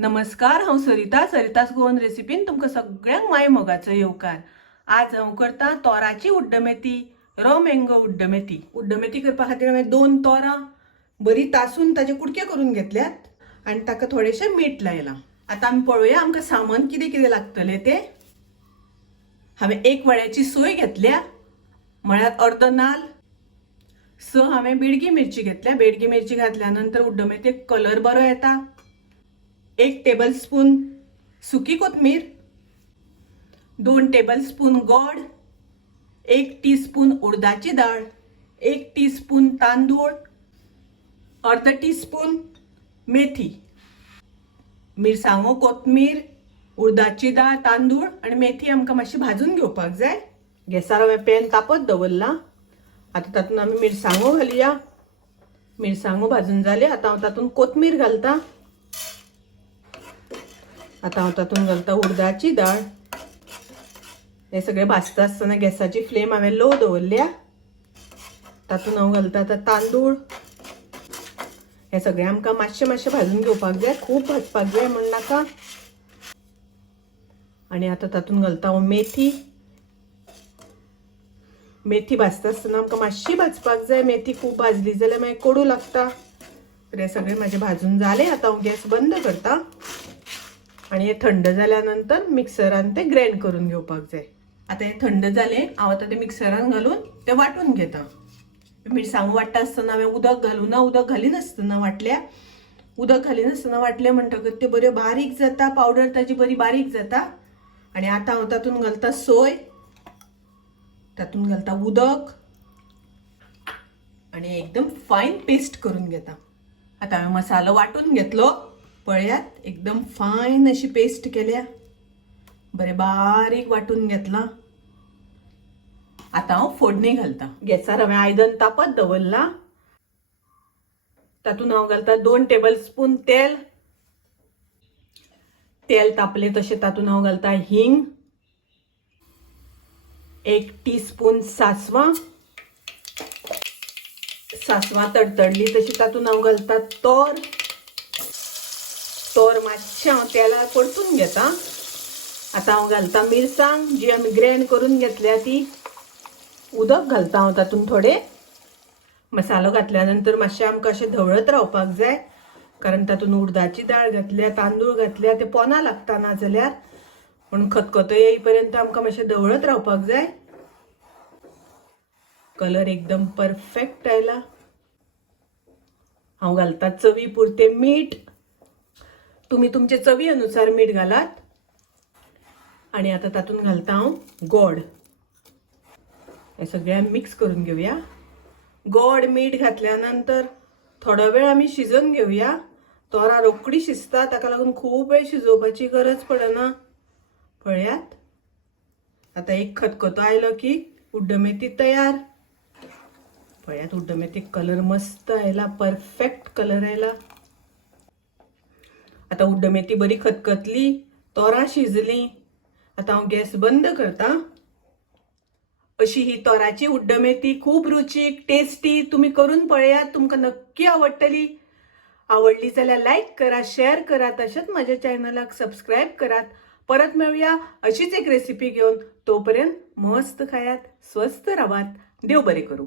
नमस्कार, हांव सरितास गोवन रेसिपीन तुमकां सगळ्यांक माय मोगाचो येवकार। आज हांव करता तोराची उड्डमेथी, रॉ मँगो उड्डमेथी। उड्डमेथी करपा खातीर हांवें 2 तोरां बरी तासून ताजे कुडके करून घेतल्यात आनी ताका थोडेशें मीठ लायलां। आतां आमी पळोवया आमकां सामान कितें कितें लागतलें तें। हांवें 1 वळ्याची सोय घेतल्या, म्हळ्यार अर्द नाल्ल। हांवें बेडगी मिरची घेतल्या। बेडगी मिरची घातल्या नंतर उड्डमेथीक कलर बरो येता। 1 टेबलस्पून सुकी कोथमीर, 2 टेबलस्पून गोड, 1 टीस्पून उडदाची डाळ, 1 टीस्पून तांदूळ, अर्ध टीस्पून मेथी, मिरसांगो, कोथमीर, उडदाची डाळ, तांदूळ आणि मेथी आमकां मातशी भाजून घेवपाक जाय। गॅसार हांवें पॅन तापत दवरला। आतां तातूंत आमी मिरसांगो घालुया। मिरसांगो भाजून जाले। आतां हांव तातूंत कोथमीर घालता। आता हांव तातूंत घालता उडदाची डाळ। हे सगळे भाजता आसतना गॅसाची फ्लेम हांवें लो दवरल्या। तातूंत हांव घालता आतां तांदूळ। हे सगळे आमकां मातशें भाजून घेवपाक जाय, खूब भाजपाक जाय म्हण नाका। आनी आतां तातूंत घालता हांव मेथी। मेथी भाजता आसतना आमकां मातशी भाजपाक जाय। मेथी खूब भाजली जाल्यार मागीर कडू लागता। हे सगळे म्हाजे भाजून जाले। आतां हांव गॅस बंद करता आणि हे थंड झाल्यानंतर मिक्सरान ते ग्राइंड करून घेवपाक जाय। आता हे थंड झाले, हांव आतां ते मिक्सरान घालून ते वाटून घेता। मिरसांगो वाटता आसतना हांवें उदक घालूना, उदक घालिनासतना वाटल्या। उदक घालिनासतना वाटले म्हणटकच ते बरे बारीक जाता, पावडर ताजी बरी बारीक जाता। आणि आता हांव तातूंत घालता सोय, तातूंत घालता उदक आणि एकदम फायन पेस्ट करून घेता। आता हांवें मसालो वाटून घेतलो, पळयात एकदम फायन अशी पेस्ट केल्या, बरे बारीक वाटून घेतला। आता हांव फोडणी घालता। गॅसार हांवें आयदन तापत दवरला। तातूंत हांव घालता 2 टेबलस्पून तेल। तेल तापले तशें तातूंत हांव घालता हिंग, 1 टीस्पून सासवां। सासवां तडतडली तशी तातूंत हांव घालता तोर। तोर मातशें हांव तेलार परतून घेता। आता हांव घालता मिरसांग जी आमी ग्राइंड करून घेतल्या ती। उदक घालता हांव तातूंत थोडे। मसालो घातल्या नंतर मातशें आमकां अशें धवळत रावपाक जाय, कारण तातूंत उडदाची डाळ घातल्या, तांदूळ घातल्या, ते पोना लागता ना जाल्यार, म्हणून खतखतो येई पर्यंत आमकां मातशें धवळत रावपाक जाय। कलर एकदम परफेक्ट आयला। हांव घालता चवी पुरते मीठ। तुम्ही तुमचे चवी अनुसार मीठ घालात। आणि आता तातूंत घालता हांव गोड। हे सगळे मिक्स करून घेवया। गोड मीठ घातल्यानंतर थोडो वेळ आमी शिजोवन घेवया। तोरां रोखडी शिजता, ताका लागून खूब वेळ शिजोवपाची गरज पडना। पळयात आता एक खतखतो आयलो की उड्डमेथी तयार। पळयात उड्डमेथीक कलर मस्त आयला, परफेक्ट कलर आयला। आता उड्डमेथी बरी खतखतली, तोरां शिजली। आता हांव गॅस बंद करता। अशी ही तोराची उड्डमेथी खूब रुचीक, टेस्टी तुम्ही करून पळयात, तुमकां नक्की आवडटली। आवडली जाल्यार लाईक करा, शेअर करा, तशेंच माझ्या चॅनलाक सबस्क्राइब करात। परत मेळुया अशीच एक रेसिपी घेऊन। तोपर्यंत मस्त खायात, स्वस्त रावात, देव बरे करू।